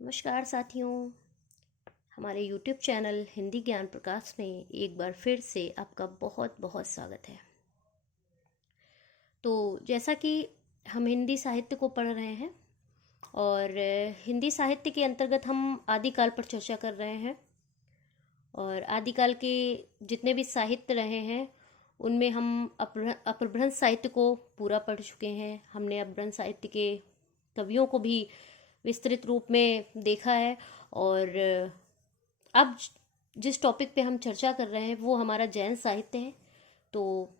नमस्कार साथियों। हमारे YouTube चैनल हिंदी ज्ञान प्रकाश में एक बार फिर से आपका बहुत बहुत स्वागत है। तो जैसा कि हम हिंदी साहित्य को पढ़ रहे हैं और हिंदी साहित्य के अंतर्गत हम आदिकाल पर चर्चा कर रहे हैं और आदिकाल के जितने भी साहित्य रहे हैं उनमें हम अपभ्रंश साहित्य को पूरा पढ़ चुके हैं। हमने अपभ्रंश साहित्य के कवियों को भी विस्तृत रूप में देखा है और अब जिस टॉपिक पे हम चर्चा कर रहे हैं वो हमारा जैन साहित्य है। तो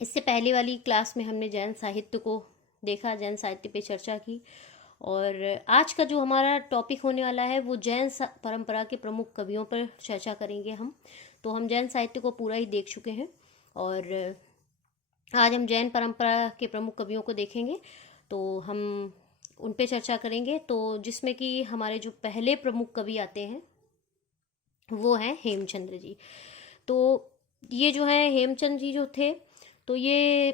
इससे पहले वाली क्लास में हमने जैन साहित्य को देखा, जैन साहित्य पे चर्चा की और आज का जो हमारा टॉपिक होने वाला है वो जैन परंपरा के प्रमुख कवियों पर चर्चा करेंगे हम। तो हम जैन साहित्य को पूरा ही देख चुके हैं और आज हम जैन परंपरा के प्रमुख कवियों को देखेंगे। तो हम उन पे चर्चा करेंगे। तो जिसमें कि हमारे जो पहले प्रमुख कवि आते हैं वो हैं हेमचंद्र जी। तो ये जो है हेमचंद्र जी जो थे तो ये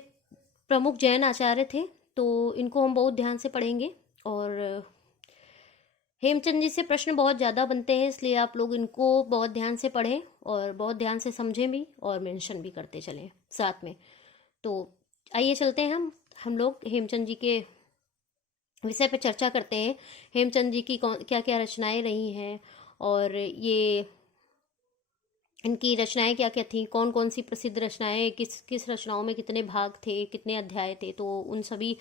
प्रमुख जैन आचार्य थे। तो इनको हम बहुत ध्यान से पढ़ेंगे और हेमचंद जी से प्रश्न बहुत ज़्यादा बनते हैं, इसलिए आप लोग इनको बहुत ध्यान से पढ़ें और बहुत ध्यान से समझें भी और मेंशन भी करते चलें साथ में। तो आइए चलते हैं हम लोग हेमचंद जी के विषय पर चर्चा करते हैं। हेमचंद जी की क्या क्या रचनाएं रही हैं और ये इनकी रचनाएं क्या क्या थी, कौन कौन सी प्रसिद्ध रचनाएं, किस किस रचनाओं में कितने भाग थे, कितने अध्याय थे, तो उन सभी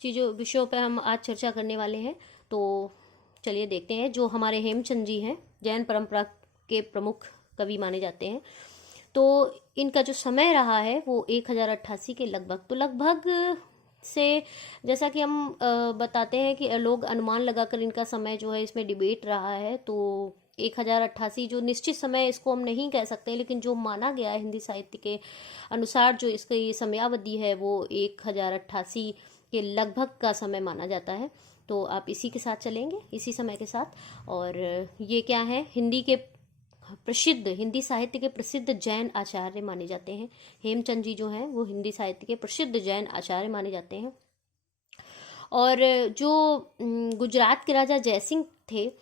चीज़ों विषयों पर हम आज चर्चा करने वाले हैं। तो चलिए देखते हैं। जो हमारे हेमचंद जी हैं जैन परंपरा के प्रमुख कवि माने जाते हैं। तो इनका जो समय रहा है वो 1088 के लगभग, तो लगभग से जैसा कि हम बताते हैं कि लोग अनुमान लगाकर इनका समय जो है इसमें डिबेट रहा है। तो 1088 जो निश्चित समय इसको हम नहीं कह सकते, लेकिन जो माना गया है हिंदी साहित्य के अनुसार जो इसकी समयावधि है वो 1088 के लगभग का समय माना जाता है। तो आप इसी के साथ चलेंगे, इसी समय के साथ। और ये क्या है, हिंदी साहित्य के प्रसिद्ध जैन आचार्य माने जाते हैं। हेमचंद जी जो हैं वो हिंदी साहित्य के प्रसिद्ध जैन आचार्य माने जाते हैं। और जो गुजरात के राजा जयसिंह थे,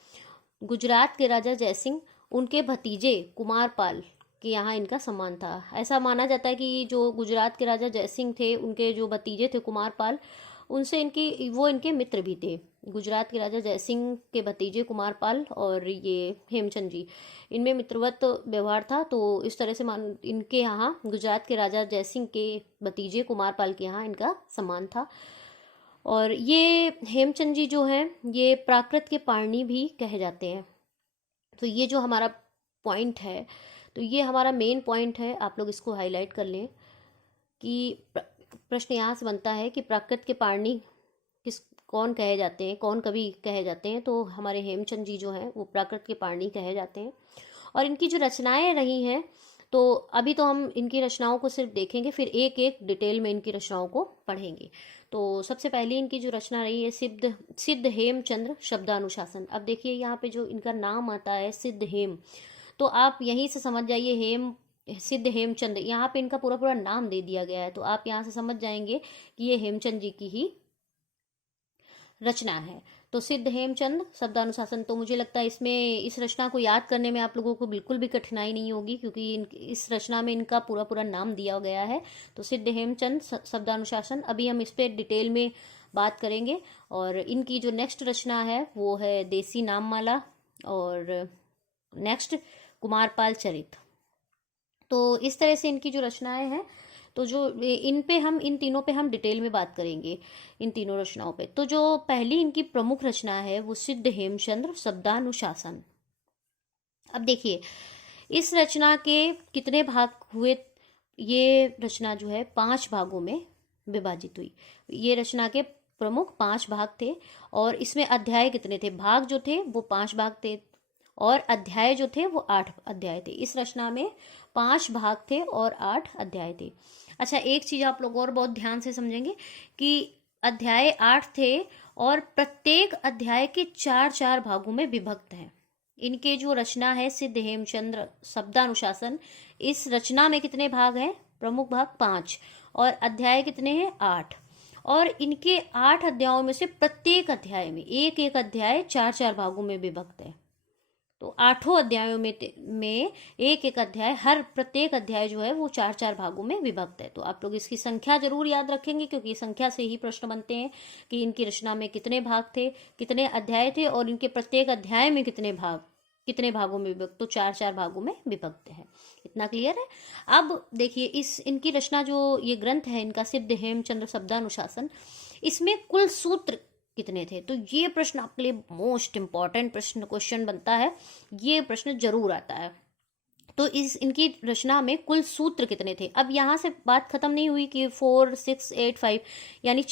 गुजरात के राजा जयसिंह, उनके भतीजे कुमारपाल के यहाँ इनका सम्मान था। ऐसा माना जाता है कि जो गुजरात के राजा जयसिंह थे उनके जो भतीजे थे कुमारपाल, उनसे इनके मित्र भी थे। गुजरात के राजा जयसिंह के भतीजे कुमारपाल और ये हेमचंद जी, इनमें मित्रवत व्यवहार था। तो इस तरह से इनके यहाँ गुजरात के राजा जयसिंह के भतीजे कुमारपाल के यहाँ इनका सम्मान था। और ये हेमचंद जी जो हैं ये प्राकृत के पारणी भी कहे जाते हैं। तो ये जो हमारा पॉइंट है, तो ये हमारा मेन पॉइंट है, आप लोग इसको हाईलाइट कर लें कि प्रश्न यहाँ से बनता है कि प्राकृत के पारणी कौन कहे जाते हैं, कौन कवि कहे जाते हैं। तो हमारे हेमचंद जी जो हैं वो प्राकृत के पारणी कहे जाते हैं। और इनकी जो रचनाएं रही हैं, तो अभी तो हम इनकी रचनाओं को सिर्फ देखेंगे, फिर एक एक डिटेल में इनकी रचनाओं को पढ़ेंगे। तो सबसे पहले इनकी जो रचना रही है सिद्ध हेमचंद्र शब्दानुशासन। अब देखिए यहाँ पे जो इनका नाम आता है सिद्ध हेम, तो आप यहीं से समझ जाइए सिद्ध हेमचंद, यहाँ पे इनका पूरा पूरा नाम दे दिया गया है। तो आप यहाँ से समझ जाएंगे कि ये हेमचंद जी की ही रचना है। तो सिद्ध हेमचंद शब्दानुशासन, तो मुझे लगता है इसमें इस रचना को याद करने में आप लोगों को बिल्कुल भी कठिनाई नहीं होगी, क्योंकि इस रचना में इनका पूरा पूरा नाम दिया गया है। तो सिद्ध हेमचंद शब्दानुशासन, अभी हम इस पर डिटेल में बात करेंगे। और इनकी जो नेक्स्ट रचना है वो है देसी नाममाला और नेक्स्ट कुमारपाल चरित। तो इस तरह से इनकी जो रचनाएं हैं, तो जो इन तीनों पे हम डिटेल में बात करेंगे, इन तीनों रचनाओं पे। तो जो पहली इनकी प्रमुख रचना है वो सिद्ध हेमचंद्र शब्दानुशासन। अब देखिए इस रचना के कितने भाग हुए। ये रचना जो है 5 भागों में विभाजित हुई। ये रचना के प्रमुख 5 भाग थे और इसमें अध्याय कितने थे, भाग जो थे वो 5 भाग थे और अध्याय जो थे वो 8 अध्याय थे। इस रचना में 5 भाग थे और 8 अध्याय थे। अच्छा, एक चीज आप लोग और बहुत ध्यान से समझेंगे कि अध्याय 8 थे और प्रत्येक अध्याय के 4-4 भागों में विभक्त है। इनके जो रचना है सिद्ध हेमचंद्र शब्दानुशासन, इस रचना में कितने भाग हैं, प्रमुख भाग 5 और अध्याय कितने हैं, 8। और इनके 8 अध्यायों में से प्रत्येक अध्याय में एक एक अध्याय 4-4 भागों में विभक्त है। तो 8 अध्यायों में एक एक अध्याय, हर प्रत्येक अध्याय जो है वो 4-4 भागों में विभक्त है। तो आप लोग इसकी संख्या जरूर याद रखेंगे, क्योंकि संख्या से ही प्रश्न बनते हैं कि इनकी रचना में कितने भाग थे, कितने अध्याय थे, और इनके प्रत्येक अध्याय में कितने भागों में विभक्त। तो 4-4 भागों में विभक्त है। इतना क्लियर है। अब देखिए इनकी रचना, जो ये ग्रंथ है इनका, सिद्ध हेमचंद्र शब्दानुशासन, इसमें कुल सूत्र कितने थे? तो ये प्रश्न आपके लिए मोस्ट इंपॉर्टेंट क्वेश्चन बनता है, ये प्रश्न जरूर आता है। तो इनकी रचना में कुल सूत्र कितने थे? अब यहाँ से बात खत्म नहीं हुई कि 4, 6, 8, 5 यानी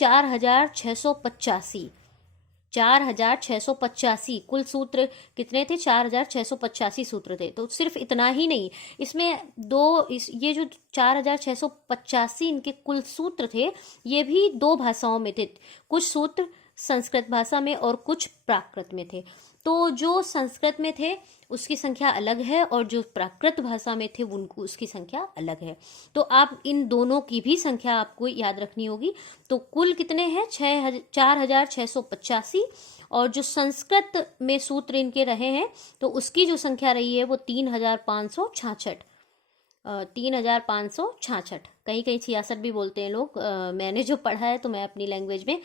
4685 कुल सूत्र कितने थे? 4685 सूत्र थे। तो सिर्फ इतना ही नहीं, इसमें ये जो 4685 इनके कुल सूत्र थे, ये भी 2 भाषाओं में थे। कुछ सूत्र संस्कृत भाषा में और कुछ प्राकृत में थे। तो जो संस्कृत में थे उसकी संख्या अलग है, और जो प्राकृत भाषा में थे उनको उसकी संख्या अलग है। तो आप इन दोनों की भी संख्या आपको याद रखनी होगी। तो कुल कितने हैं? 4685, और जो संस्कृत में सूत्र इनके रहे हैं तो उसकी जो संख्या रही है वो 3566। 3566, कहीं 66 भी बोलते हैं लोग। मैंने जो पढ़ा है तो मैं अपनी लैंग्वेज में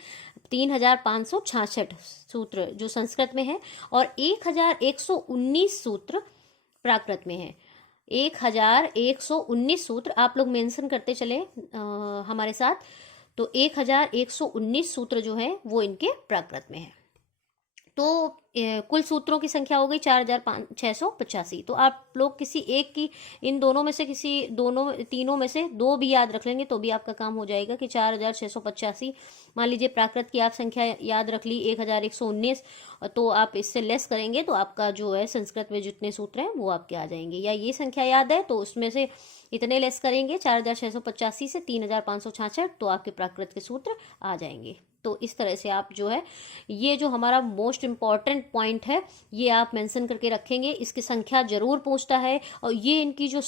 3566 सूत्र जो संस्कृत में है, और 1119 सूत्र प्राकृत में है। 1119 सूत्र आप लोग मेंशन करते चले हमारे साथ। तो 1119 सूत्र जो है वो इनके प्राकृत में है। तो कुल सूत्रों की संख्या हो गई 4685। तो आप लोग किसी एक की, इन दोनों में से तीनों में से 2 भी याद रख लेंगे तो भी आपका काम हो जाएगा कि 4685। मान लीजिए प्राकृत की आप संख्या याद रख ली 1119, तो आप इससे लेस करेंगे तो आपका जो है संस्कृत में जितने सूत्र हैं वो आपके आ जाएंगे। या ये संख्या याद है तो उसमें से इतने लेस करेंगे 4685 से 3566, तो आपके प्राकृत के सूत्र आ जाएंगे। तो इस तरह से आप जो है, ये जो हमारा मोस्ट इम्पॉर्टेंट पॉइंट है ये आप मेंशन करके रखेंगे। इसकी संख्या जरूर पूछता है, और ये इनकी जो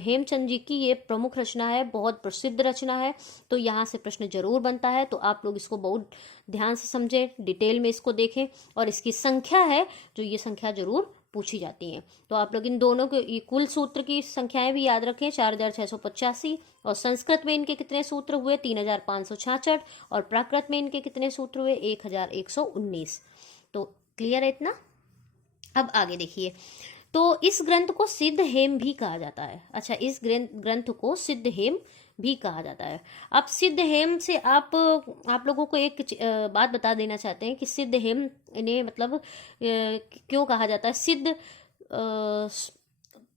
हेमचंद जी की ये प्रमुख रचना है, बहुत प्रसिद्ध रचना है, तो यहाँ से प्रश्न जरूर बनता है। तो आप लोग इसको बहुत ध्यान से समझें, डिटेल में इसको देखें, और इसकी संख्या है जो ये संख्या जरूर पूछी जाती हैं। तो आप लोग इन दोनों के कुल सूत्र की संख्याएं भी याद रखें, 4685, और संस्कृत में इनके कितने सूत्र हुए? 3566, और प्राकृत में इनके कितने सूत्र हुए? 1119। तो क्लियर है इतना? अब आगे देखिए, तो इस ग्रंथ को सिद्ध हेम भी कहा जाता है। अच्छा, इस ग्रंथ को सिद्ध हेम भी कहा जाता है। अब सिद्ध हेम से आप लोगों को एक बात बता देना चाहते हैं कि सिद्ध हेम इन्हें मतलब क्यों कहा जाता है।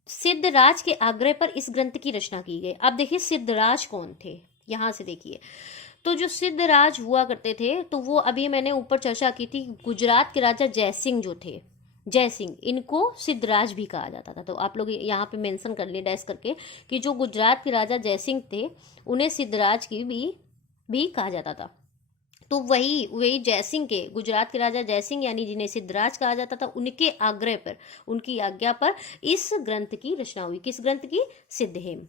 सिद्धराज के आग्रह पर इस ग्रंथ की रचना की गई। अब देखिए सिद्धराज कौन थे, यहां से देखिए। तो जो सिद्धराज हुआ करते थे, तो वो अभी मैंने ऊपर चर्चा की थी, गुजरात के राजा जयसिंह जो थे, जयसिंह, इनको सिद्धराज भी कहा जाता था। तो आप लोग यहाँ पे मेंशन कर लिए डैश करके कि जो गुजरात के राजा जयसिंह थे उन्हें सिद्धराज की भी कहा जाता था। तो वही जयसिंह के, गुजरात के राजा जयसिंह यानी जिन्हें सिद्धराज कहा जाता था, उनके आग्रह पर, उनकी आज्ञा पर इस ग्रंथ की रचना हुई। किस ग्रंथ की? सिद्ध हेम,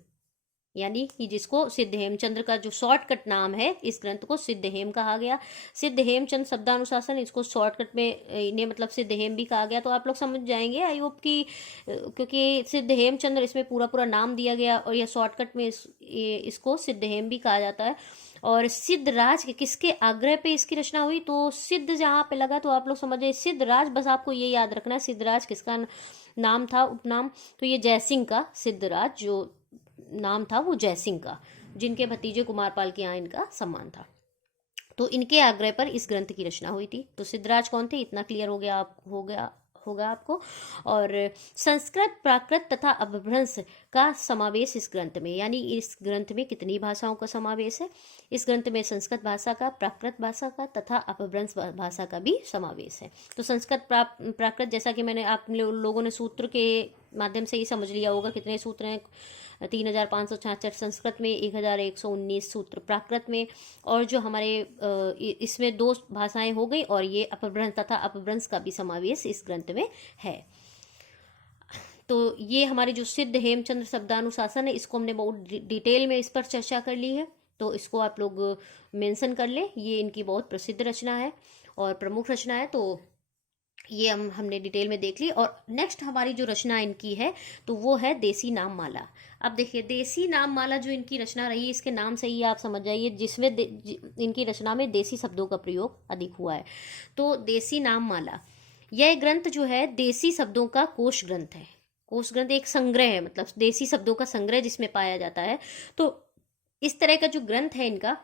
यानी कि जिसको सिद्ध हेमचंद्र का जो शॉर्टकट नाम है, इस ग्रंथ को सिद्ध हेम कहा गया। सिद्ध हेमचंद शब्दानुशासन, इसको शॉर्टकट में इन्हें मतलब सिद्ध हेम भी कहा गया। तो आप लोग समझ जाएंगे आई होप की, क्योंकि सिद्ध हेमचंद्र इसमें पूरा नाम दिया गया, और यह शॉर्टकट में इसको सिद्ध हेम भी कहा जाता है। और सिद्धराज के किसके आग्रह पे इसकी रचना हुई? तो सिद्ध जहाँ पे लगा तो आप लोग समझ जाए सिद्धराज, बस आपको ये याद रखना है सिद्धराज किसका नाम था, उपनाम। तो ये जयसिंह का, सिद्धराज जो नाम था वो जयसिंह का, जिनके भतीजे कुमारपाल के यहाँ इनका सम्मान था। तो इनके आग्रह पर इस ग्रंथ की रचना हुई थी। तो सिद्धराज कौन थे, इतना क्लियर होगा आपको। और संस्कृत, प्राकृत तथा अपभ्रंश का समावेश इस ग्रंथ में, यानी इस ग्रंथ में कितनी भाषाओं का समावेश है? इस ग्रंथ में संस्कृत भाषा का, प्राकृत भाषा का तथा अपभ्रंश भाषा का भी समावेश है। तो संस्कृत प्राकृत, जैसा कि मैंने आप लोगों ने सूत्र के माध्यम से ही समझ लिया होगा कितने सूत्र हैं, 3566 संस्कृत में, 1119 सूत्र प्राकृत में, और जो हमारे इसमें 2 भाषाएं हो गई, और ये अपभ्रंश तथा अपभ्रंश का भी समावेश इस ग्रंथ में है। तो ये हमारे जो सिद्ध हेमचंद्र शब्दानुशासन है, इसको हमने बहुत डिटेल में इस पर चर्चा कर ली है। तो इसको आप लोग मेंशन कर लें। ये इनकी बहुत प्रसिद्ध रचना है और प्रमुख रचना है, तो ये हमने डिटेल में देख ली। और नेक्स्ट हमारी जो रचना इनकी है तो वो है देसी नाम माला। अब देखिए, देसी नाम माला जो इनकी रचना रही, इसके नाम से ही आप समझ जाइए, जिसमें इनकी रचना में देसी शब्दों का प्रयोग अधिक हुआ है। तो देसी नाम माला, यह ग्रंथ जो है देसी शब्दों का कोश ग्रंथ है। कोश ग्रंथ एक संग्रह है, मतलब देसी शब्दों का संग्रह जिसमें पाया जाता है। तो इस तरह का जो ग्रंथ है इनका,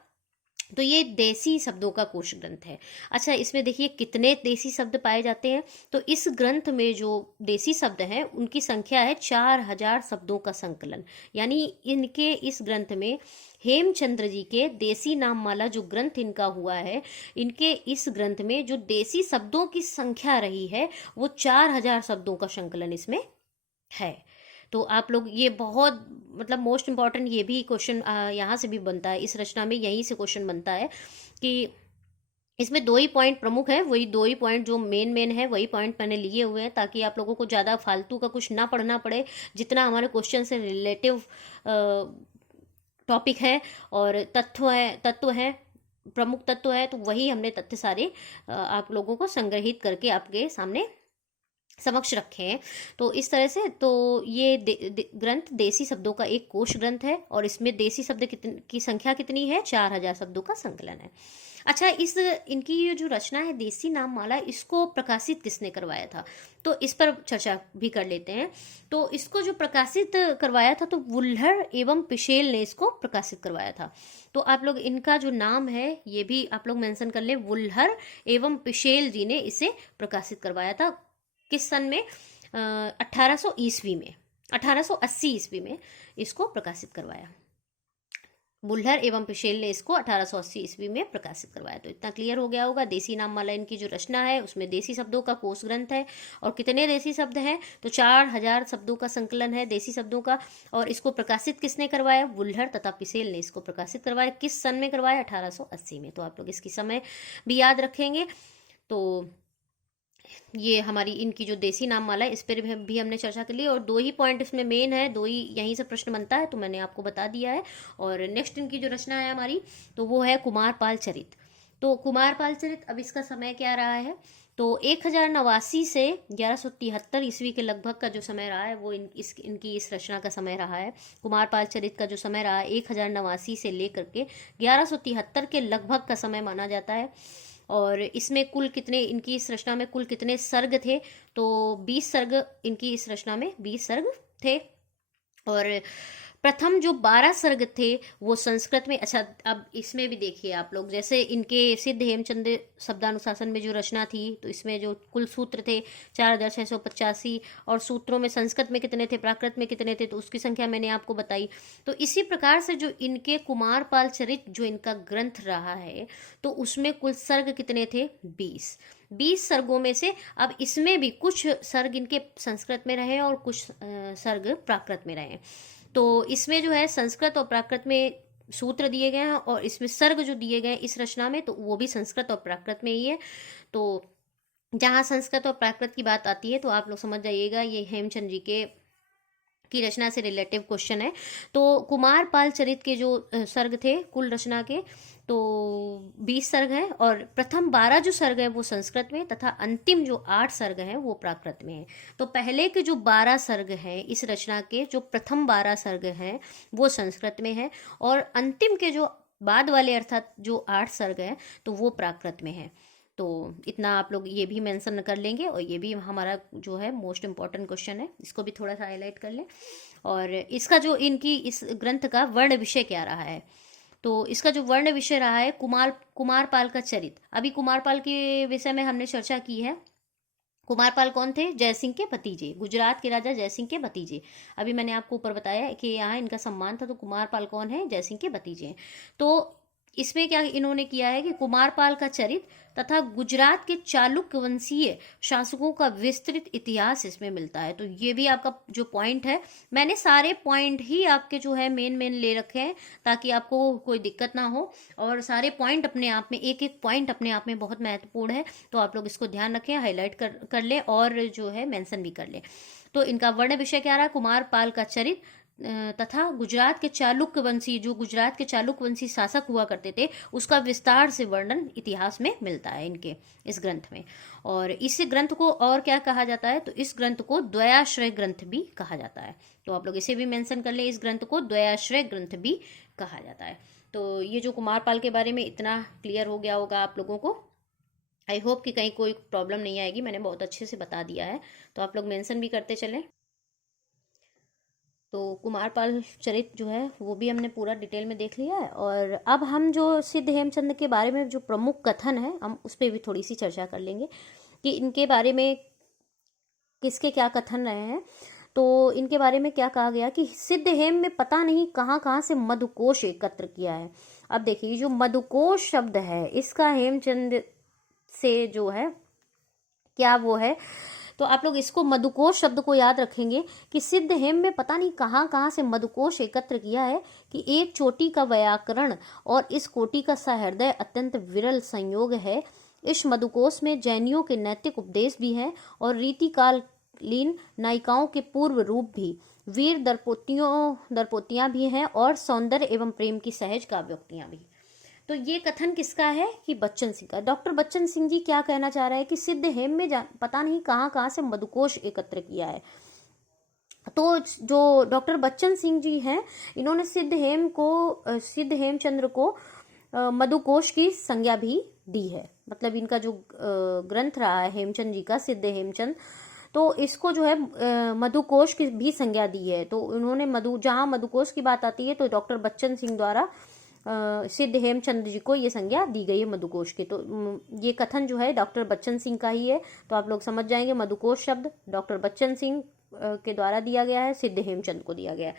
तो ये देसी शब्दों का कोश ग्रंथ है। अच्छा, इसमें देखिए कितने देसी शब्द पाए जाते हैं। तो इस ग्रंथ में जो देसी शब्द हैं उनकी संख्या है 4000 शब्दों का संकलन। यानी इनके इस ग्रंथ में हेमचंद्र जी के देसी नाम माला जो ग्रंथ इनका हुआ है, इनके इस ग्रंथ में जो देसी शब्दों की संख्या रही है वो 4000 शब्दों का संकलन इसमें है। तो आप लोग ये बहुत मतलब मोस्ट इम्पॉर्टेंट ये भी क्वेश्चन यहाँ से भी बनता है, इस रचना में यहीं से क्वेश्चन बनता है कि इसमें 2 ही पॉइंट प्रमुख है, वही 2 ही पॉइंट जो मेन है वही पॉइंट मैंने लिए हुए हैं, ताकि आप लोगों को ज़्यादा फालतू का कुछ ना पढ़ना पड़े। जितना हमारे क्वेश्चन से रिलेटिव टॉपिक है और तत्व है, प्रमुख तत्व है, तो वही हमने तथ्य सारे आप लोगों को संग्रहित करके आपके सामने समक्ष रखे हैं। तो इस तरह से तो ये ग्रंथ देसी शब्दों का एक कोश ग्रंथ है और इसमें देसी शब्द की संख्या कितनी है, 4000 शब्दों का संकलन है। अच्छा, इनकी ये जो रचना है देसी नाम माला, इसको प्रकाशित किसने करवाया था, तो इस पर चर्चा भी कर लेते हैं। तो इसको जो प्रकाशित करवाया था तो वुल्हर एवं पिशेल ने इसको प्रकाशित करवाया था। तो आप लोग इनका जो नाम है ये भी आप लोग मेंशन कर ले, वुल्हर एवं पिशेल जी ने इसे प्रकाशित करवाया था। किस सन में, 1800 ईस्वी में, 1880 ईस्वी में इसको प्रकाशित करवाया। वुल्हर एवं पिशेल ने इसको 1880 ईस्वी में प्रकाशित करवाया। तो इतना क्लियर हो गया होगा। देसी नाम माला इनकी जो रचना है उसमें देसी शब्दों का कोश ग्रंथ है। और कितने देसी शब्द हैं, तो 4000 शब्दों का संकलन है देसी शब्दों का। और इसको प्रकाशित किसने करवाया, वुल्हर तथा पिशेल ने इसको प्रकाशित करवाया। किस सन में करवाया, 1880 में। तो आप लोग इसकी समय भी याद रखेंगे। तो ये हमारी इनकी जो देसी नाम माला है इस पर भी हमने चर्चा कर ली। और 2 ही पॉइंट इसमें मेन है, 2 ही यहीं से प्रश्न बनता है, तो मैंने आपको बता दिया है। और नेक्स्ट इनकी जो रचना है हमारी, तो वो है कुमारपाल चरित। तो कुमारपाल चरित, अब इसका समय क्या रहा है, तो 1089 से 1173 ईस्वी के लगभग का जो समय रहा है वो इनकी इस रचना का समय रहा है। कुमारपाल चरित का जो समय रहा है 1089 से लेकर के 1173 के लगभग का समय माना जाता है। और इसमें कुल कितने, इनकी इस रचना में कुल कितने सर्ग थे, तो 20 सर्ग इनकी इस रचना में 20 सर्ग थे। और प्रथम जो 12 सर्ग थे वो संस्कृत में। अच्छा, अब इसमें भी देखिए आप लोग, जैसे इनके सिद्ध हेमचंद शब्दानुशासन में जो रचना थी तो इसमें जो कुल सूत्र थे 4685, और सूत्रों में संस्कृत में कितने थे, प्राकृत में कितने थे, तो उसकी संख्या मैंने आपको बताई। तो इसी प्रकार से जो इनके कुमारपाल चरित जो इनका ग्रंथ रहा है तो उसमें कुल सर्ग कितने थे, 20 सर्गों में से अब इसमें भी कुछ सर्ग इनके संस्कृत में रहे और कुछ सर्ग प्राकृत में रहे। तो इसमें जो है संस्कृत और प्राकृत में सूत्र दिए गए हैं और इसमें सर्ग जो दिए गए इस रचना में तो वो भी संस्कृत और प्राकृत में ही है। तो जहाँ संस्कृत और प्राकृत की बात आती है तो आप लोग समझ जाइएगा ये हेमचंद जी की रचना से रिलेटिव क्वेश्चन है। तो कुमारपाल चरित के जो सर्ग थे कुल रचना के, तो 20 सर्ग हैं और प्रथम 12 जो सर्ग हैं वो संस्कृत में तथा अंतिम जो 8 सर्ग हैं वो प्राकृत में हैं। तो पहले के जो 12 सर्ग हैं इस रचना के, जो प्रथम 12 सर्ग हैं वो संस्कृत में है और अंतिम के जो बाद वाले अर्थात जो 8 सर्ग हैं तो वो प्राकृत में है। तो इतना आप लोग ये भी मेंशन कर लेंगे और ये भी हमारा जो है मोस्ट इम्पॉर्टेंट क्वेश्चन है, इसको भी थोड़ा सा हाईलाइट कर लें। और इसका जो इनकी इस ग्रंथ का वर्ण विषय क्या रहा है, तो इसका जो वर्ण विषय रहा है कुमारपाल का चरित। अभी कुमारपाल के विषय में हमने चर्चा की है। कुमारपाल कौन थे, जयसिंह के भतीजे, गुजरात के राजा जयसिंह के भतीजे। अभी मैंने आपको ऊपर बताया कि यहाँ इनका सम्मान था, तो कुमारपाल कौन है, जयसिंह के भतीजे हैं। तो इसमें क्या इन्होंने किया है कि कुमारपाल का चरित तथा गुजरात के चालुक्य वंशीय शासकों का विस्तृत इतिहास इसमें मिलता है। तो ये भी आपका जो पॉइंट है, मैंने सारे पॉइंट ही आपके जो है मेन ले रखे हैं ताकि आपको कोई दिक्कत ना हो। और सारे पॉइंट अपने आप में, एक एक पॉइंट अपने आप में बहुत महत्वपूर्ण है, तो आप लोग इसको ध्यान रखें, हाईलाइट कर ले और जो है मेंशन भी कर ले। तो इनका वर्ण विषय क्या रहा, कुमारपाल का चरित तथा गुजरात के चालुक्य वंशी, जो गुजरात के चालुक्य वंशी शासक हुआ करते थे, उसका विस्तार से वर्णन इतिहास में मिलता है इनके इस ग्रंथ में। और इस ग्रंथ को और क्या कहा जाता है, तो इस ग्रंथ को द्वयाश्रय ग्रंथ भी कहा जाता है। तो आप लोग इसे भी मेंशन कर ले, इस ग्रंथ को द्वयाश्रय ग्रंथ भी कहा जाता है। तो ये जो कुमारपाल के बारे में इतना क्लियर हो गया होगा आप लोगों को। आई होप कि कहीं कोई प्रॉब्लम नहीं आएगी, मैंने बहुत अच्छे से बता दिया है, तो आप लोग मेंशन भी करते चलें। तो कुमारपाल चरित्र जो है वो भी हमने पूरा डिटेल में देख लिया है। और अब हम जो सिद्ध हेमचंद के बारे में जो प्रमुख कथन है, हम उस पर भी थोड़ी सी चर्चा कर लेंगे कि इनके बारे में किसके क्या कथन रहे हैं। तो इनके बारे में क्या कहा गया कि सिद्ध हेम में पता नहीं कहाँ कहाँ से मधुकोश एकत्र किया है। अब देखिए, जो मधुकोश शब्द है, इसका हेमचंद से जो है क्या वो है, तो आप लोग इसको मधुकोश शब्द को याद रखेंगे कि सिद्ध हेम में पता नहीं कहाँ कहाँ से मधुकोश एकत्र किया है कि एक चोटी का व्याकरण और इस कोटि का सहृदय अत्यंत विरल संयोग है। इस मधुकोश में जैनियों के नैतिक उपदेश भी हैं और रीतिकालीन नायिकाओं के पूर्व रूप भी, वीर दरपोतियां भी हैं और सौंदर्य एवं प्रेम की सहज काव्योक्तियां भी। तो ये कथन किसका है कि बच्चन सिंह का। डॉक्टर बच्चन सिंह जी क्या कहना चाह रहे हैं कि सिद्ध हेम में पता नहीं कहाँ कहाँ से मधुकोश एकत्र किया है। तो जो डॉक्टर बच्चन सिंह जी हैं, इन्होंने सिद्ध हेमचंद्र को मधुकोश की संज्ञा भी दी है। मतलब इनका जो ग्रंथ रहा है हेमचंद जी का, सिद्ध हेमचंद, तो इसको जो है मधुकोश की भी संज्ञा दी है। तो उन्होंने जहाँ मधुकोश की बात आती है तो डॉक्टर बच्चन सिंह द्वारा सिद्ध हेमचंद जी को ये संज्ञा दी गई है मधुकोश की। तो ये कथन जो है डॉक्टर बच्चन सिंह का ही है। तो आप लोग समझ जाएंगे, मधुकोश शब्द डॉक्टर बच्चन सिंह के द्वारा दिया गया है, सिद्ध हेमचंद को दिया गया है।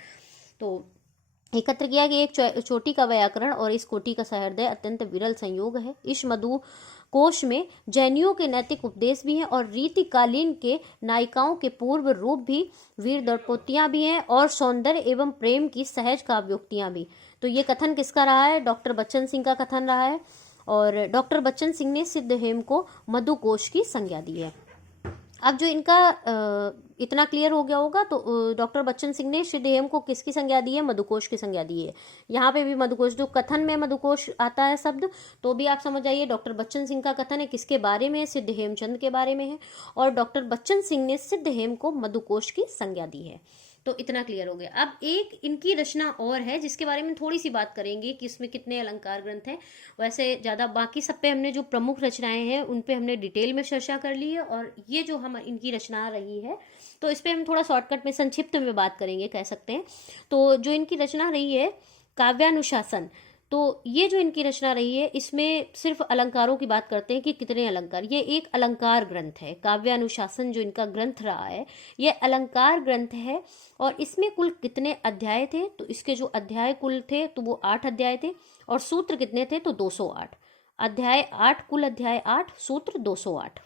तो एकत्र किया कि एक चोटी का व्याकरण और इस कोटि का सहृदय अत्यंत विरल संयोग है। इस मधुकोश में जैनियों के नैतिक उपदेश भी हैं और रीतिकालीन के नायिकाओं के पूर्व रूप भी, वीर दर्पोतियां भी हैं और सौंदर्य एवं प्रेम की सहज काव्योक्तियां भी। तो ये कथन किसका रहा है, डॉक्टर बच्चन सिंह का कथन रहा है। और डॉक्टर बच्चन सिंह ने सिद्ध हेम को मधुकोश की संज्ञा दी है। अब जो इनका इतना क्लियर हो गया होगा, तो डॉक्टर बच्चन सिंह ने सिद्ध हेम को किसकी संज्ञा दी है, मधुकोश की संज्ञा दी है। यहाँ पे भी मधुकोश, जो कथन में मधुकोश आता है शब्द, तो भी आप समझ जाइए डॉक्टर बच्चन सिंह का कथन है किसके बारे में है, सिद्ध हेमचंद के बारे में है। और डॉक्टर बच्चन सिंह ने सिद्ध हेम को मधुकोश की संज्ञा दी है। तो इतना क्लियर हो गया। अब एक इनकी रचना और है जिसके बारे में थोड़ी सी बात करेंगे कि इसमें कितने अलंकार ग्रंथ हैं। वैसे ज़्यादा बाकी सब पे हमने जो प्रमुख रचनाएं हैं उन पे हमने डिटेल में चर्चा कर ली है, और ये जो हम इनकी रचना रही है तो इस पे हम थोड़ा शॉर्टकट में संक्षिप्त में बात करेंगे, कह सकते हैं। तो जो इनकी रचना रही है काव्यानुशासन, तो ये जो इनकी रचना रही है इसमें सिर्फ अलंकारों की बात करते हैं कि कितने अलंकार। ये एक अलंकार ग्रंथ है। काव्यानुशासन जो इनका ग्रंथ रहा है ये अलंकार ग्रंथ है। और इसमें कुल कितने अध्याय थे, तो इसके जो अध्याय कुल थे तो वो 8 अध्याय थे। और सूत्र कितने थे, तो 208 अध्याय, 8 कुल अध्याय 8, सूत्र 208।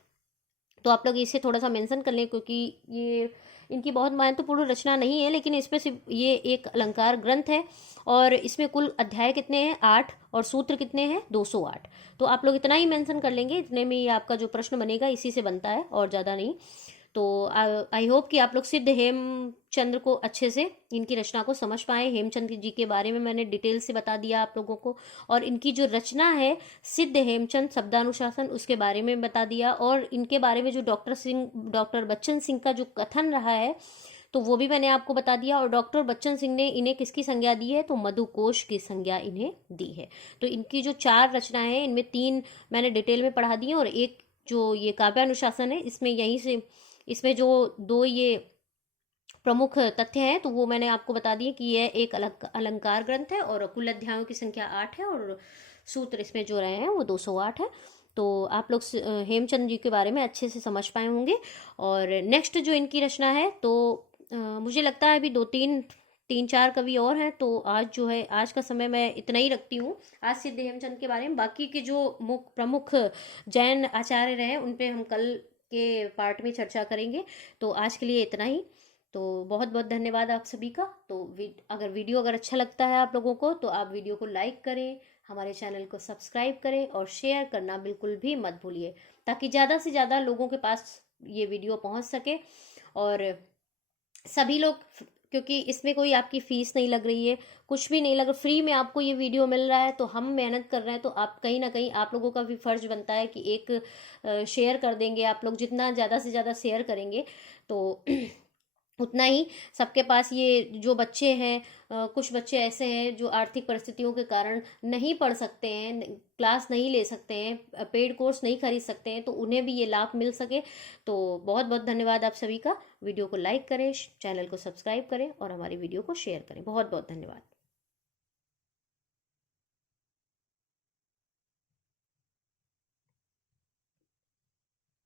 तो आप लोग इसे थोड़ा सा मेंशन कर लें क्योंकि ये इनकी बहुत महत्वपूर्ण रचना नहीं है, लेकिन इसमें सिर्फ ये एक अलंकार ग्रंथ है। और इसमें कुल अध्याय कितने हैं, 8, और सूत्र कितने हैं, 208। तो आप लोग इतना ही मेंशन कर लेंगे, इतने में ही आपका जो प्रश्न बनेगा इसी से बनता है और ज़्यादा नहीं। तो आई होप कि आप लोग सिद्ध हेमचंद्र को अच्छे से, इनकी रचना को समझ पाए। हेमचंद्र जी के बारे में मैंने डिटेल से बता दिया आप लोगों को, और इनकी जो रचना है सिद्ध हेमचंद शब्दानुशासन उसके बारे में बता दिया। और इनके बारे में जो डॉक्टर बच्चन सिंह का जो कथन रहा है तो वो भी मैंने आपको बता दिया। और डॉक्टर बच्चन सिंह ने इन्हें किसकी संज्ञा दी है, तो मधुकोश की संज्ञा इन्हें दी है। तो इनकी जो 4 रचनाएं हैं इनमें 3 मैंने डिटेल में पढ़ा दी है, और एक जो ये काव्यानुशासन है इसमें यहीं से, इसमें जो 2 ये प्रमुख तथ्य हैं तो वो मैंने आपको बता दिए कि यह एक अलंकार ग्रंथ है और कुल अध्यायों की संख्या 8 है, और सूत्र इसमें जो रहे हैं वो 208 है। तो आप लोग हेमचंद जी के बारे में अच्छे से समझ पाए होंगे। और नेक्स्ट जो इनकी रचना है तो मुझे लगता है अभी 3-4 कवि और हैं। तो आज जो है, आज का समय मैं इतना ही रखती हूँ आज सिद्ध हेमचंद के बारे में। बाकी के जो प्रमुख जैन आचार्य रहे उन पे हम कल के पार्ट में चर्चा करेंगे। तो आज के लिए इतना ही। तो बहुत बहुत धन्यवाद आप सभी का। तो अगर वीडियो अच्छा लगता है आप लोगों को तो आप वीडियो को लाइक करें, हमारे चैनल को सब्सक्राइब करें और शेयर करना बिल्कुल भी मत भूलिए, ताकि ज़्यादा से ज़्यादा लोगों के पास ये वीडियो पहुंच सके और सभी लोग क्योंकि इसमें कोई आपकी फीस नहीं लग रही है, कुछ भी नहीं लग, फ्री में आपको ये वीडियो मिल रहा है, तो हम मेहनत कर रहे हैं, तो आप कहीं ना कहीं आप लोगों का भी फर्ज बनता है कि एक शेयर कर देंगे आप लोग, जितना ज़्यादा से ज़्यादा शेयर करेंगे तो उतना ही सबके पास ये जो बच्चे हैं, कुछ बच्चे ऐसे हैं जो आर्थिक परिस्थितियों के कारण नहीं पढ़ सकते हैं, क्लास नहीं ले सकते हैं, पेड कोर्स नहीं खरीद सकते हैं, तो उन्हें भी ये लाभ मिल सके। तो बहुत बहुत धन्यवाद आप सभी का। वीडियो को लाइक करें, चैनल को सब्सक्राइब करें और हमारी वीडियो को शेयर करें। बहुत बहुत धन्यवाद।